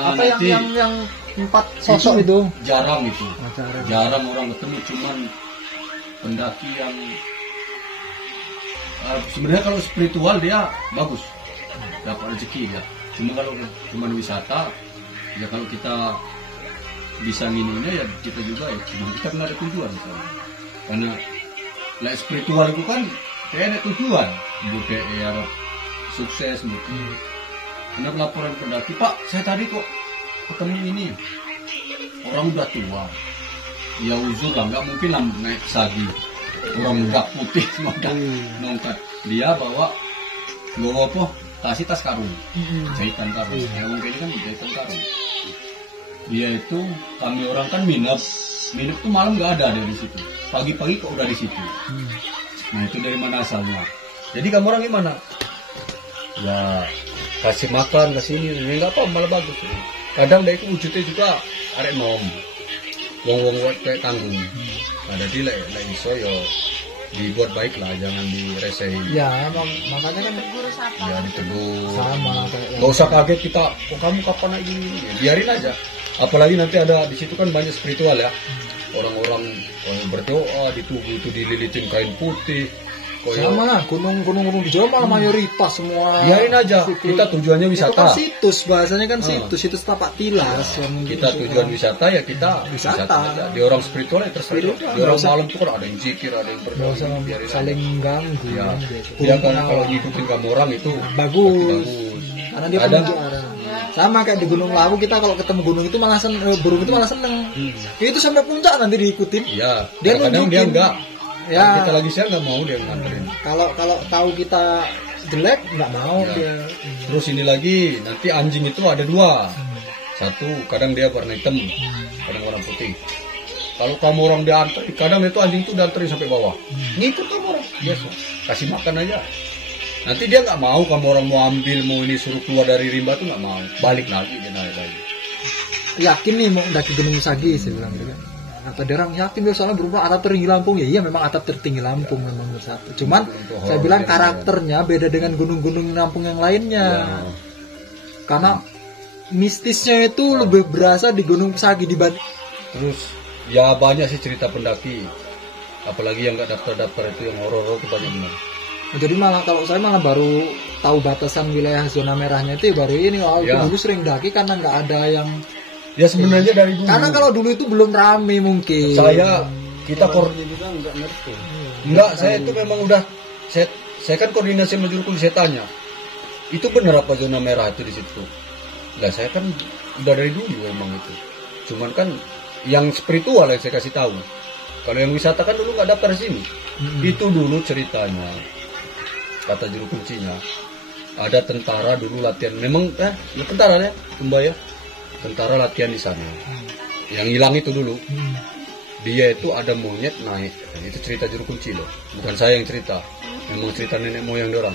Apa yang empat sosok itu? Jarang itu. Jarang orang ketemu, cuman pendaki yang sebenarnya kalau spiritual dia bagus, dapat rezeki ya. Cuma kalau cuma wisata, ya kalau kita bisa minumnya ya kita juga ya. Cuma kita nggak ada tujuan misalnya. Karena lah spiritual itu kan kayak ada tujuan, bukan ya sukses mungkin. Karena laporan pendaki, Pak, saya tadi kok ketemu ini orang udah tua, ya uzur lah, nggak mungkin lah naik sagi orang muda putih ngangkat dia bawa apa tas karung, jahitan karung, yang mungkin kan jahitan karung. Dia itu kami orang kan minat tuh malam nggak ada di situ, pagi-pagi kok udah di situ. Nah itu dari mana asalnya? Jadi kamu orang gimana? Ya kasih makan kasih ini nggak apa malah bagus. Kadang dia itu wujudnya juga arek nom wong kayak tanggung. Ada di lah iso yo dibuat baik lah, jangan diresehin. Ya makanya kan ya ditegur sama nggak usah kaget kita, oh kamu kapan lagi ya, biarin aja. Apalagi nanti ada di situ kan banyak spiritual ya, orang-orang berdoa di tubuh itu dililitin kain putih. Sama gunung di Jawa malah mayoritas semua. Biarin aja, kita tujuannya wisata. Itu kan situs, bahasanya kan situs tapak tilas. Kita tujuan wisata ya kita wisata. Di orang spiritual ya terserah. Di orang malam tuh kan ada yang zikir, ada yang berdoa. Saling ganggu. Ya kan kalau ngikutin kamu orang itu bagus. Karena dia penjuara. Sama kayak di Gunung Lawu, kita kalau ketemu gunung itu malah burung itu malah seneng. Itu sampai puncak nanti diikutin. Iya. Dia kadang dia enggak. Ya, kita lagi siang nggak mau dia nganterin. Kalau tahu kita jelek nggak mau dia. Terus ini lagi nanti anjing itu ada dua. Satu kadang dia warna hitam, kadang warna putih. Kalau kamu orang diantar, kadang itu anjing itu diantarin sampai bawah. Ngikut kamu orang, biasa. Kasih makan aja. Nanti dia nggak mau, kamu orang mau ambil, mau ini suruh keluar dari rimba tuh nggak mau. Balik lagi dia naik lagi. Yakin nih mau mendaki Gunung Sagi, saya bilang gitu. Kata dia orang yakin soalnya berupa atap tertinggi Lampung. Ya iya memang atap tertinggi Lampung memang satu. Cuman saya bilang karakternya beda dengan gunung-gunung Lampung yang lainnya. Karena mistisnya itu lebih berasa di Gunung Sagi dibanding. Terus ya banyak sih cerita pendaki. Apalagi yang nggak daftar-daftar itu yang horor-horor itu banyak benar. Jadi malah kalau saya malah baru tahu batasan wilayah zona merahnya itu baru ini. Dulu sering daki karena nggak ada yang. Ya sebenarnya dari dulu. Karena kalau dulu itu belum rame mungkin. Kita juga nggak ngerti. Enggak, saya itu memang udah saya kan koordinasi sama juru kulis, saya tanya. Itu benar apa zona merah itu di situ? Lah saya kan udah dari dulu memang itu. Cuman kan yang spiritual yang saya kasih tahu. Kalau yang wisata kan dulu nggak daftar sini. Itu dulu ceritanya. Kata juru kuncinya. Ada tentara dulu latihan. Memang tentara ya, Kembaya. Tentara latihan di sana. Yang hilang itu dulu. Dia itu ada monyet naik. Itu cerita juru kunci loh. Bukan saya yang cerita. Memang cerita nenek moyang dorang.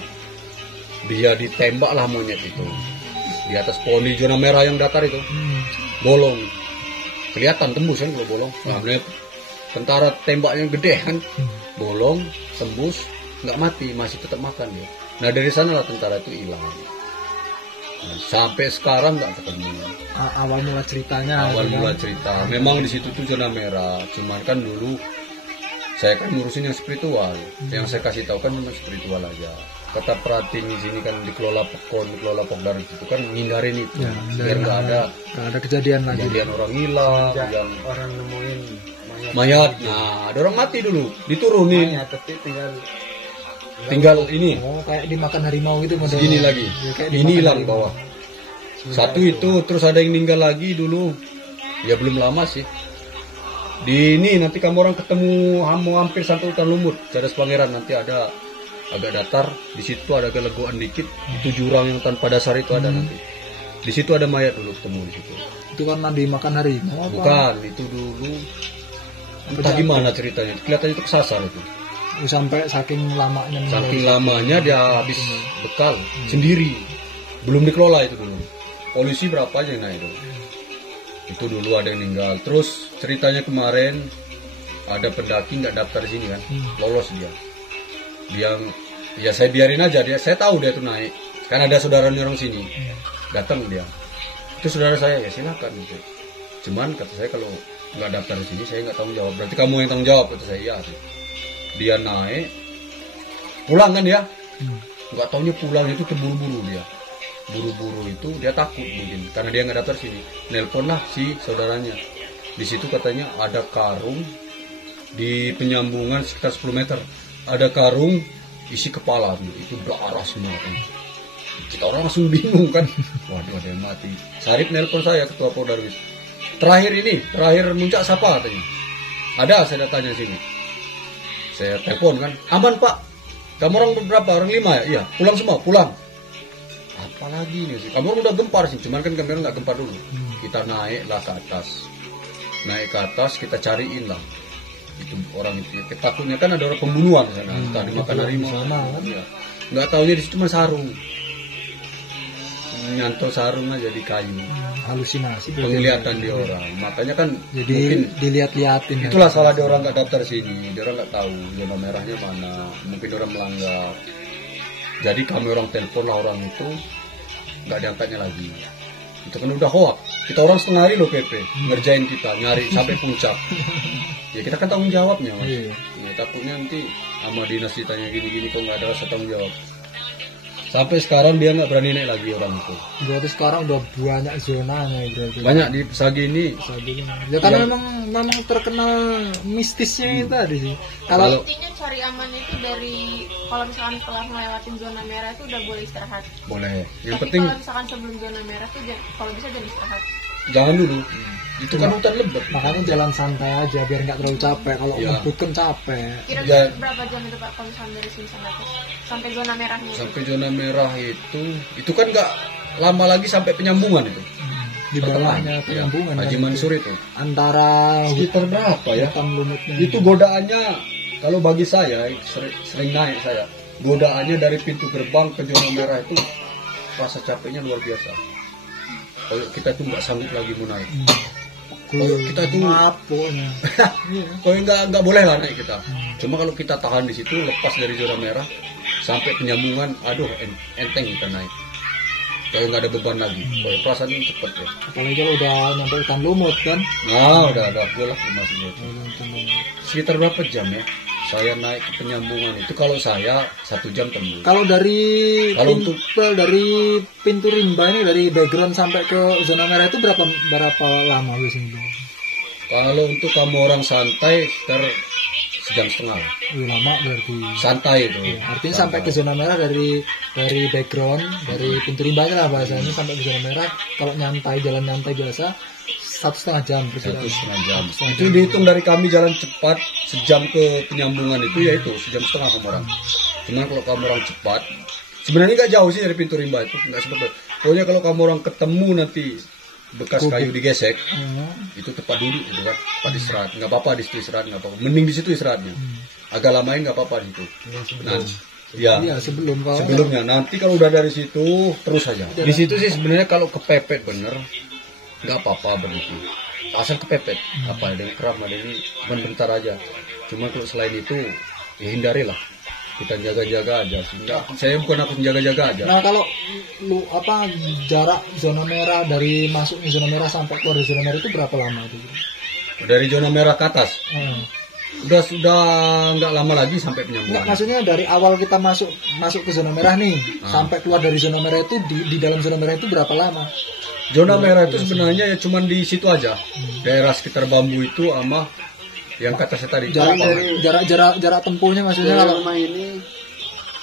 Dia ditembaklah monyet itu. Di atas pohon di zona merah yang datar itu. Bolong. Kelihatan tembus kan kalau bolong. Nah, tentara tembaknya gede kan. Bolong, tembus, nggak mati, masih tetap makan dia. Nah dari sanalah tentara itu hilang. Sampai sekarang nggak ketemu. Awal mula ceritanya. Awal mula cerita. Memang di situ tuh zona merah. Cuman kan dulu Saya kan ngurusin yang spiritual. Yang saya kasih tahu kan memang spiritual aja. Kata perhatiin di sini kan dikelola pokdar itu kan ngindarin itu. Ya, Biar nggak ada kejadian lagi. kejadian orang hilang, yang orang nemuin mayat. Nah, ada orang mati dulu, diturunin. mayat, tapi Tinggal ini, Oh, kayak dimakan harimau gitu modelnya. segini lagi. Ya, kayak Ini dimakan hilang harimau. bawah. Satu itu, terus ada yang meninggal lagi dulu. Ya belum lama sih. Di ini nanti kamu orang ketemu mau hampir sampai hutan lumut, Cadas Pangeran, nanti ada agak datar, di situ ada kelegoan dikit, itu jurang yang tanpa dasar itu ada nanti. Di situ ada mayat dulu ketemu di situ. Itu karena dimakan harimau apa? Bukan, itu dulu entah gimana ceritanya. Kelihatannya itu kesasar itu. Sampai saking lamanya. Saking lamanya dia habis bekal sendiri. Belum dikelola itu dulu. Polisi berapa aja yang naik itu. Itu dulu ada yang meninggal. Terus ceritanya kemarin ada pendaki nggak daftar di sini kan, lolos dia. Dia ya saya biarin aja dia. Saya tahu dia tuh naik. Kan ada saudaranya orang sini. Datang dia. Itu saudara saya, ya silakan gitu. Cuman kata saya kalau nggak daftar di sini saya nggak tanggung jawab. Berarti kamu yang tanggung jawab, kata saya. Iya. Dia naik, pulang kan dia. Nggak taunya pulang itu terburu-buru dia. Buru-buru itu dia takut mungkin karena dia nggak daftar sini. Nelpon lah si saudaranya. Di situ katanya ada karung di penyambungan sekitar 10 meter. Ada karung isi kepala itu darah semua kan. Kita orang langsung bingung kan. Waduh ada yang mati. Sarip nelpon saya ketua Poldarwis. Terakhir muncak siapa katanya. Ada saya datanya sini. Saya telepon kan. Aman Pak. Kamu orang berapa? Orang 5 ya? Iya. Pulang semua. Pulang. Apalagi nih sih. Kamu orang udah gempar sih. Cuman kan kami orang nggak gempar dulu. Kita naiklah ke atas. Naik ke atas kita cariin lah. Itu orang itu. Takutnya kan ada orang pembunuhan sana. Entah dimakan harimau. Ya. Nggak taunya di situ cuma sarung. Nyantol sarung aja di kayu. Halusinasi. Penglihatan dia orang. Makanya kan Jadi mungkin dilihat-lihatin. itulah salah dia orang nggak daftar sini. Dia orang nggak tahu zona merahnya mana. Mungkin orang melanggar. Jadi kami orang telepon lah orang itu nggak diangkatnya lagi. Itu kan udah hoak. Kita orang setengah hari loh PP ngerjain kita nyari sampai puncak. Ya kita kan tanggung jawabnya mas. Iya. Ya, takutnya nanti sama dinas ditanya gini-gini kok nggak ada rasa tanggung jawab. Sampai sekarang dia nggak berani naik lagi orang itu. Berarti sekarang udah banyak zonanya berarti. Banyak di Pesagi ini. Ya karena memang terkenal mistisnya itu tadi sih. Kalau intinya cari aman itu dari kalau misalkan setelah melewatin zona merah itu udah boleh istirahat. Boleh. Yang Tapi penting kalau misalkan sebelum zona merah tuh kalau bisa jangan istirahat. jangan dulu. Itu kan hutan lebat. makanya jalan santai aja biar nggak terlalu capek. Kalau Iya. ngebut kan capek. Kira-kira Ya. berapa jam itu Pak kalau misalkan dari sini sampai zona merahnya? itu? Sampai zona merah itu kan nggak lama lagi sampai penyambungan itu. Di bawahnya Ya, penyambungan Haji kan. Mansur itu. Antara Sekitar berapa ya? hutan lumutnya. Itu godaannya kalau bagi saya sering naik saya. Godaannya dari pintu gerbang ke zona merah itu rasa capeknya luar biasa. Kalau kita tuh nggak sanggup lagi mau naik. Kalau kita tuh Maponya. kalau nggak boleh lah naik kita. Cuma kalau kita tahan di situ lepas dari zona merah sampai penyambungan, aduh enteng kita naik. Kalau nggak ada beban lagi, kalau perasaan ini cepet ya. Apalagi kalau udah nyampe hutan lumut kan. Nah udah gue lah masih sekitar berapa jam ya? Saya naik ke penyambungan itu kalau saya 1 jam tembus. Kalau dari Kalau dari pintu rimba ini dari background sampai ke zona merah itu berapa lama biasanya? Kalau untuk kamu orang santai sekitar 1,5 jam. Lama berarti. Santai itu. Artinya sampai ke zona merah dari background dari pintu rimbanya lah bahasanya sampai ke zona merah kalau nyantai jalan nyantai biasa 1,5 jam. 1,5 jam. Itu dihitung dari kami jalan cepat sejam ke penyambungan itu ya itu 1,5 jam kamu orang. Cuman kalau kamu orang cepat sebenarnya nggak jauh sih dari pintu rimba itu nggak sebetulnya. Pokoknya kalau kamu orang ketemu nanti bekas kayu digesek itu tepat duduk gitu kan, tepat istirahat. Nggak apa-apa di situ istirahat nggak apa-apa. Mending di situ istirahatnya. Agak lamain nggak apa-apa di situ. Nah, Iya sebelumnya nanti kalau udah dari situ terus aja. Di situ sih sebenarnya kalau kepepet bener nggak apa-apa berhenti. Asal kepepet apa ada yang kram ada ini cuma bentar aja. Cuma kalau selain itu ya hindarilah. Kita jaga-jaga aja. Saya bukan aku jaga-jaga aja. Nah kalau jarak zona merah dari masuknya zona merah sampai keluar dari zona merah itu berapa lama itu? Dari zona merah ke atas Sudah nggak lama lagi sampai Enggak, penyambungan. maksudnya dari awal kita masuk ke zona merah nih, sampai keluar dari zona merah itu di dalam zona merah itu berapa lama? Zona merah itu sebenarnya ya cuman di situ aja. Daerah sekitar Bambu itu sama yang kata saya tadi. Jarak tempuhnya maksudnya kalau rumah ini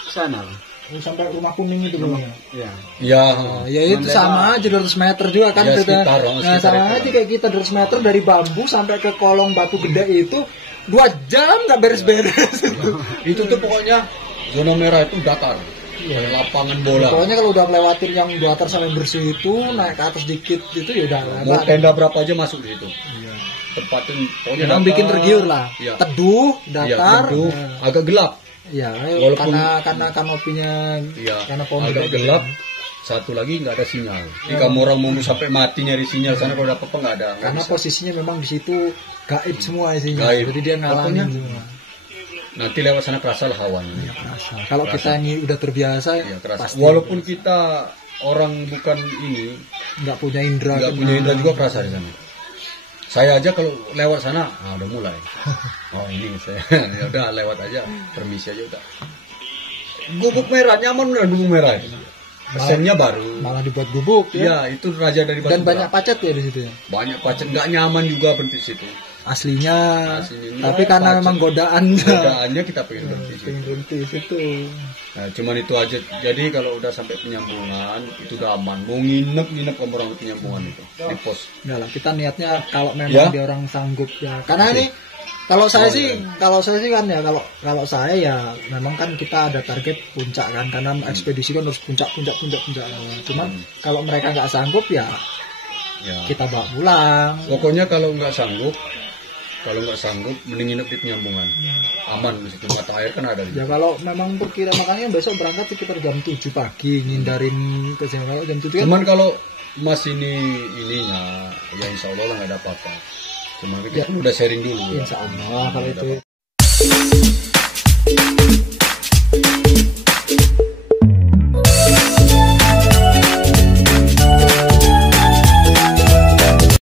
sana lah. sampai rumah kuning itu belum. Ya. Ya, Ya itu sama aja 200 meter juga kan Ya, beda. sekitar Nah sama itu. aja kayak kita 200 meter dari Bambu sampai ke kolong batu gede itu 2 jam nggak beres-beres. itu tuh pokoknya zona merah itu datar. Kayak lapangan bola. Pokoknya kalau udah ngelewatin yang datar sampai bersih itu naik ke atas dikit itu ya udah. Mau tenda berapa aja masuk di situ. Tempatin pokoknya Yang bikin tergiur lah. Iya. Teduh, Iya, datar. teduh, agak gelap. Ya, Walaupun- karena kanopinya Iya, karena pohon agak gede. gelap. Satu lagi nggak ada sinyal. Jadi kamu orang mau sampai mati nyari sinyal sana kalau dapat apa nggak ada. Nggak Karena bisa. posisinya memang di situ gaib semua isinya. Gaib. Jadi dia ngalangin Pokoknya- semua. Nanti lewat sana kerasa lah hawanya. Kerasa. Kalau kita ini udah terbiasa, Iya, kerasa. pasti Walaupun kita orang bukan ini, nggak punya indera. nggak punya indera juga kerasa di sana. Saya aja kalau lewat sana, udah mulai. Oh ini saya, ya udah lewat aja, permisi aja udah. Gubuk merah nyaman bener gubuk merah. Mesinnya baru. Malah dibuat gubuk ya. Iya, itu raja dari batu Dan banyak bara. pacet ya di situ ya. Banyak pacet, nggak nyaman juga berhenti di situ. Aslinya, Aslinya tapi karena pacet. memang godaan. Godaannya kita pengen berhenti di situ. Pengen berhenti di situ. Nah, cuman itu aja. Jadi kalau udah sampai penyambungan itu udah aman. Mau nginep kamu orang di penyambungan itu di pos. Enggak lah, kita niatnya kalau memang Ya. dia orang sanggup ya. Karena ini kalau saya sih kan ya kalau saya ya memang kan kita ada target puncak kan karena ekspedisi kan harus puncak. Cuman kalau mereka nggak sanggup ya Ya. kita bawa pulang. Pokoknya kalau nggak sanggup mending nginep di penyambungan. Aman di situ, mata air kan ada di Ya situ. kalau memang perkira makanya besok berangkat sekitar jam 7 pagi ngindarin ke sana. Kalau jam 7 kan Cuman kalau mas ininya ya insya Allah lah nggak ada apa-apa. Cuman kita kan udah sharing dulu. insya Allah kalau itu